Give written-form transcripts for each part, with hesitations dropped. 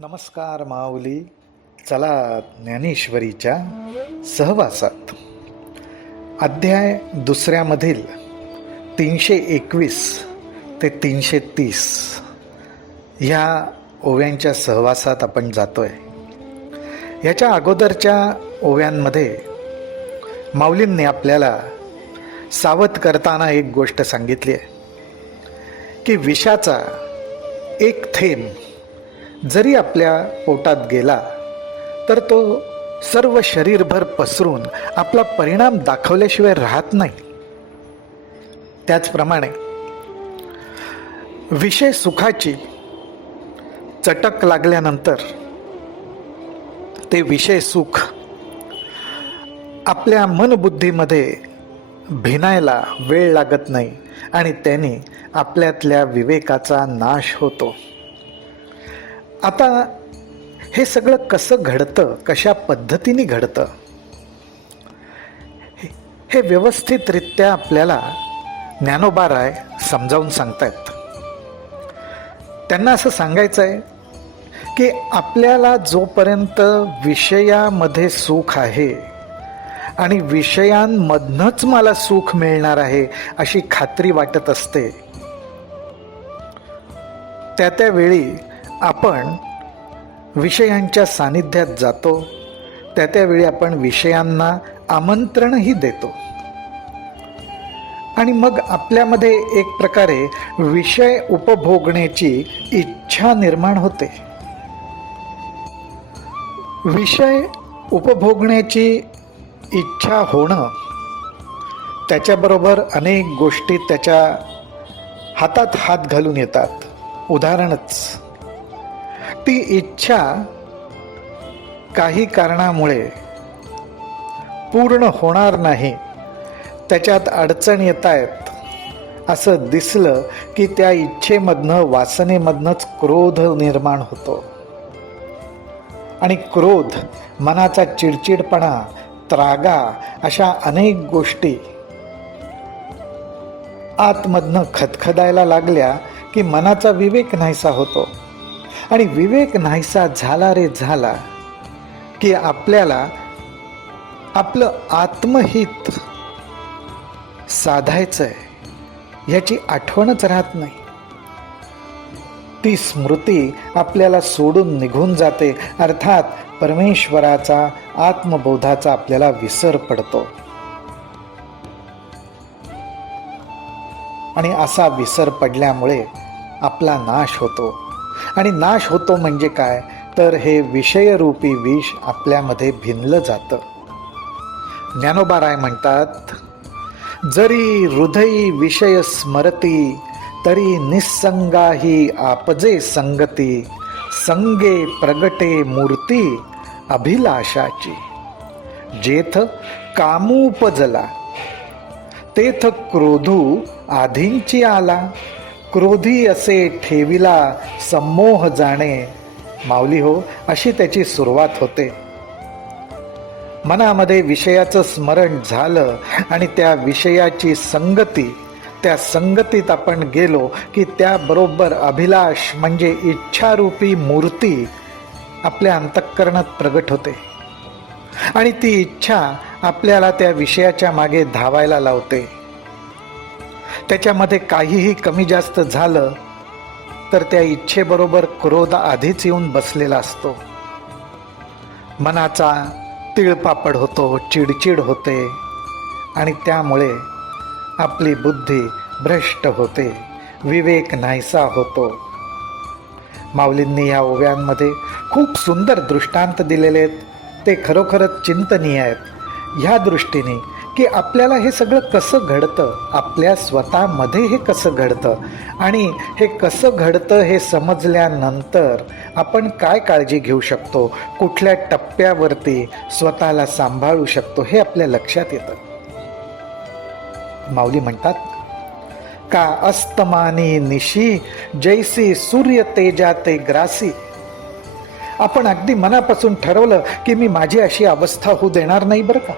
नमस्कार माऊली. चला ज्ञानेश्वरीच्या सहवासात अध्याय दुसऱ्यामधील 321 ते 330 ह्या ओव्यांच्या सहवासात आपण जातोय. याच्या अगोदरच्या ओव्यांमध्ये माऊलींनी आपल्याला सावध करताना एक गोष्ट सांगितली आहे की विषाचा एक थेंब जरी आपल्या पोटात गेला तर तो सर्व शरीरभर पसरून आपला परिणाम दाखवल्याशिवाय राहत नाही. त्याचप्रमाणे विषय सुखाची चटक लागल्यानंतर ते विषय सुख आपल्या मनबुद्धीमध्ये भिनायला वेळ लागत नाही आणि त्याने आपल्यातल्या विवेकाचा नाश होतो. आता हे सगळं कसं घडतं, कशा पद्धतीने घडतं, हे व्यवस्थितरित्या आपल्याला ज्ञानोबाराय समजावून सांगतायत. त्यांना असं सांगायचं आहे की आपल्याला जोपर्यंत विषयामध्ये सुख आहे आणि विषयांमधनंच मला सुख मिळणार आहे अशी खात्री वाटत असते, त्यावेळी आपण विषयांच्या सानिध्यात जातो, त्यावेळी आपण विषयांना आमंत्रणही देतो आणि मग आपल्यामध्ये एक प्रकारे विषय उपभोगण्याची इच्छा निर्माण होते. विषय उपभोगण्याची इच्छा होणं, त्याच्याबरोबर अनेक गोष्टी त्याच्या हातात हात घालून येतात. उदाहरणच, ती इच्छा काही कारणामुळे पूर्ण होणार नाही, त्याच्यात अडचण येत आहेत असं दिसलं की त्या इच्छेमधनं, वासनेमधनंच क्रोध निर्माण होतो आणि क्रोध, मनाचा चिडचिडपणा, त्रागा अशा अनेक गोष्टी आतमधनं खदखदायला लागल्या की मनाचा विवेक नाहीसा होतो आणि विवेक नाहीसा झाला रे झाला की आपल्याला आपलं आत्महित साधायचंय याची आठवणच राहत नाही. ती स्मृती आपल्याला सोडून निघून जाते. अर्थात परमेश्वराचा, आत्मबोधाचा आपल्याला विसर पडतो आणि असा विसर पडल्यामुळे आपला नाश होतो. आणि नाश होतो म्हणजे काय, तर हे विषयरूपी विष आपल्यामध्ये भिनलं जातं. ज्ञानोबाराय म्हणतात, जरी हृदयी विषय स्मरती तरी निसंगाही आपजे संगती, संगे प्रगटे मूर्ती अभिलाषाची, जेथ कामूपजला तेथ क्रोधू आधींची आला, क्रोधी असे ठेविला संमोह जाणे. माऊली हो, अशी त्याची सुरुवात होते. मनामध्ये विषयाचं स्मरण झालं आणि त्या विषयाची संगती, त्या संगतीत आपण गेलो की त्याबरोबर अभिलाष म्हणजे इच्छारूपी मूर्ती आपल्या अंतःकरणात प्रगट होते आणि ती इच्छा आपल्याला त्या विषयाच्या मागे धावायला लावते. त्याच्यामध्ये काहीही कमी जास्त झालं तर त्या इच्छेबरोबर क्रोध आधीच येऊन बसलेला असतो. मनाचा तिळपापड होतो, चिडचिड होते आणि त्यामुळे आपली बुद्धी भ्रष्ट होते, विवेक नाहीसा होतो. माऊलींनी या ओव्यांमध्ये खूप सुंदर दृष्टांत दिलेले आहेत. ते खरोखरच चिंतनीय आहेत ह्या दृष्टीने की आपल्याला हे सगळं कसं घडतं, आपल्या स्वतःमध्ये हे कसं घडतं आणि हे कसं घडतं हे समजल्यानंतर आपण काय काळजी घेऊ शकतो, कुठल्या टप्प्यावरती स्वतःला सांभाळू शकतो हे आपल्या लक्षात येतं. माऊली म्हणतात, का अस्तमानी निशी जैसी सूर्य तेजाते ग्रासी. आपण अगदी मनापासून ठरवलं की मी माझी अशी अवस्था होऊ देणार नाही बरं का,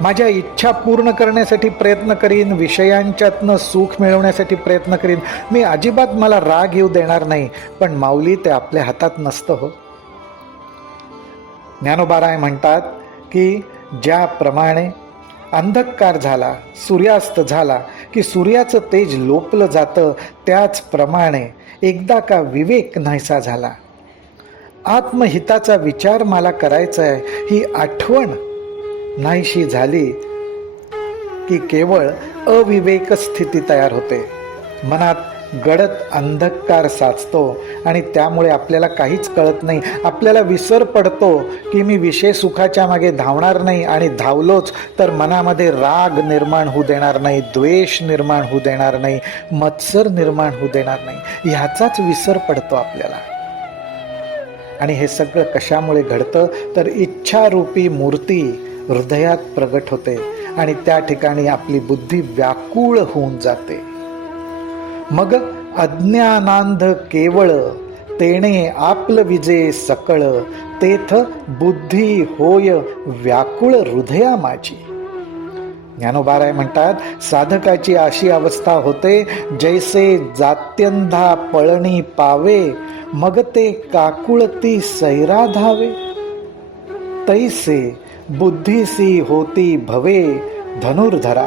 माझ्या इच्छा पूर्ण करण्यासाठी प्रयत्न करीन, विषयांच्यातनं सुख मिळवण्यासाठी प्रयत्न करीन. मी अजिबात मला राग येऊ देणार नाही. पण माऊली, ते आपल्या हातात नसतं हो. ज्ञानोबाराय म्हणतात की ज्याप्रमाणे अंधकार झाला, सूर्यास्त झाला की सूर्याचं तेज लोपलं जातं, त्याचप्रमाणे एकदा का विवेक नाहीसा झाला, आत्महिताचा विचार मला करायचा आहे ही आठवण नाहीशी झाली की केवळ अविवेक स्थिती तयार होते. मनात गडद अंधकार साचतो आणि त्यामुळे आपल्याला काहीच कळत नाही. आपल्याला विसर पडतो की मी विषय सुखाच्या मागे धावणार नाही, आणि धावलोच तर मनामध्ये राग निर्माण होऊ देणार नाही, द्वेष निर्माण होऊ देणार नाही, मत्सर निर्माण होऊ देणार नाही, ह्याचाच विसर पडतो आपल्याला. आणि हे सगळं कशामुळे घडतं तर इच्छारूपी मूर्ती हृदयात प्रगट होते आणि त्या ठिकाणी आपली बुद्धी व्याकुळ होऊन जाते. मग अज्ञानांध केवळ तेणे आपलं विजे सकळ, तेथ बुद्धी होय व्याकुळ हृदया माझी. ज्ञानोबाराय म्हणतात साधकाची अशी अवस्था होते जैसे जात्यंधा पळणी पावे, मग ते काकुळती सैरा धावे, तैसे बुद्धीसी होती भवे धनुर्धरा.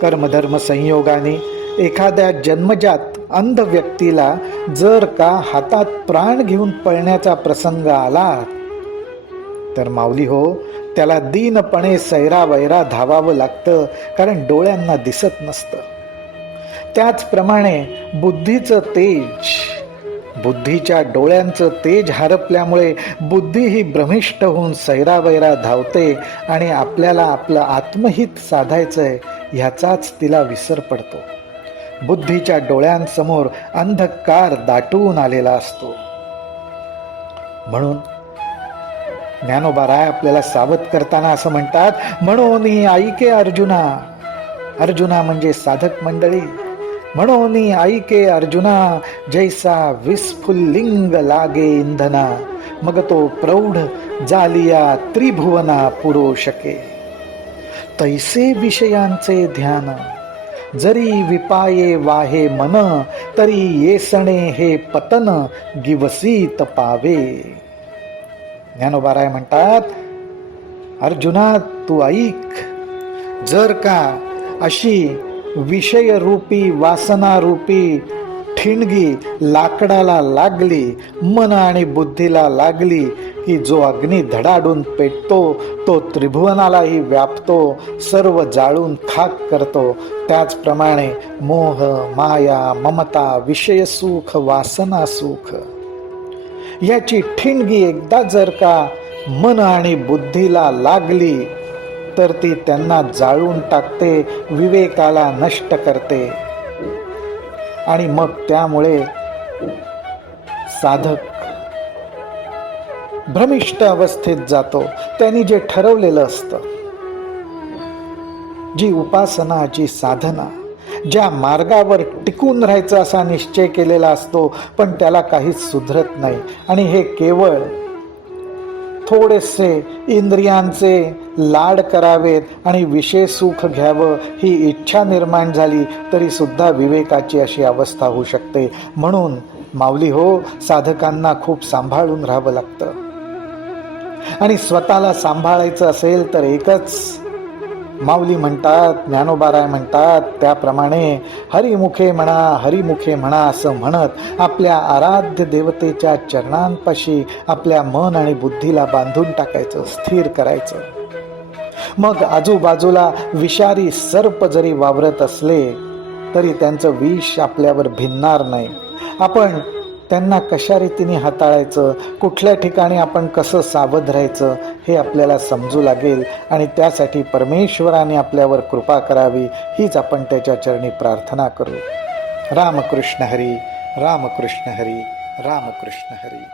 कर्मधर्म संयोगाने एखाद्या जन्मजात अंध व्यक्तीला जर का हातात प्राण घेऊन पळण्याचा प्रसंग आला तर माऊली हो, त्याला दीनपणे सैरावैरा धावावं लागतं, कारण डोळ्यांना दिसत नसतं. त्याचप्रमाणे बुद्धीचं तेज, बुद्धीच्या डोळ्यांचं तेज हरपल्यामुळे बुद्धी ही भ्रमिष्ट होऊन सैरावैरा धावते आणि आपल्याला आपलं आत्महित साधायचंय ह्याचाच तिला विसर पडतो. बुद्धीच्या डोळ्यांसमोर अंधकार दाटून आलेला असतो. म्हणून ज्ञानोबाराय आपल्याला सावध करताना असं म्हणतात, म्हणून ऐके अर्जुना. अर्जुना म्हणजे साधक मंडळी. म्हणून ऐके अर्जुना, जैसा विस्फुल्लिंग लागे इंधना, मग तो प्रौढ जालिया त्रिभुवना पुरो शके. तैसे विषयांचे ध्यान, जरी विपाये वाहे मन, तरी येसणे हे पतन गिवसीत पावे. ज्ञानोबाराय म्हणतात, अर्जुना तू ऐक, जर का अशी विषयरूपी वासनारूपी ठिणगी लाकडाला लागली, मन आणि बुद्धीला लागली की जो अग्नी धडाडून पेटतो, तो त्रिभुवनालाही व्यापतो, सर्व जाळून खाक करतो. त्याचप्रमाणे मोह, माया, ममता, विषयसुख, वासनासुख याची ठिणगी एकदा जर का मन आणि बुद्धीला लागली तर ती त्यांना जाळून टाकते, विवेकाला नष्ट करते. आणि मग त्यामुळे साधक भ्रमिष्ट अवस्थेत जातो. त्यांनी जे ठरवलेलं असतं, जी उपासना, जी साधना, ज्या मार्गावर टिकून राहायचा असा निश्चय केलेला असतो, पण त्याला काहीच सुधरत नाही. आणि हे केवळ थोडेसे इंद्रियांचे लाड करावेत आणि विषय सुख घ्यावं ही इच्छा निर्माण झाली तरी सुद्धा विवेकाची अशी अवस्था होऊ शकते. म्हणून माऊली हो, साधकांना खूप सांभाळून राहावं लागतं. आणि स्वतःला सांभाळायचं असेल तर एकच माऊली म्हणतात, ज्ञानोबाराय म्हणतात त्याप्रमाणे हरिमुखे म्हणा, हरिमुखे म्हणा असं म्हणत आपल्या आराध्य देवतेच्या चरणांपाशी आपल्या मन आणि बुद्धीला बांधून टाकायचं, स्थिर करायचं. मग आजूबाजूला विषारी सर्प जरी वावरत असले तरी त्यांचं विष आपल्यावर भिनणार नाही. आपण त्यांना कशा रीतीने हाताळायचं, कुठल्या ठिकाणी आपण कसं सावध राहायचं हे आपल्याला समजू लागेल. आणि त्यासाठी परमेश्वराने आपल्यावर कृपा करावी हीच आपण त्याच्या चरणी प्रार्थना करू. रामकृष्ण हरी, रामकृष्ण हरी, रामकृष्ण हरी.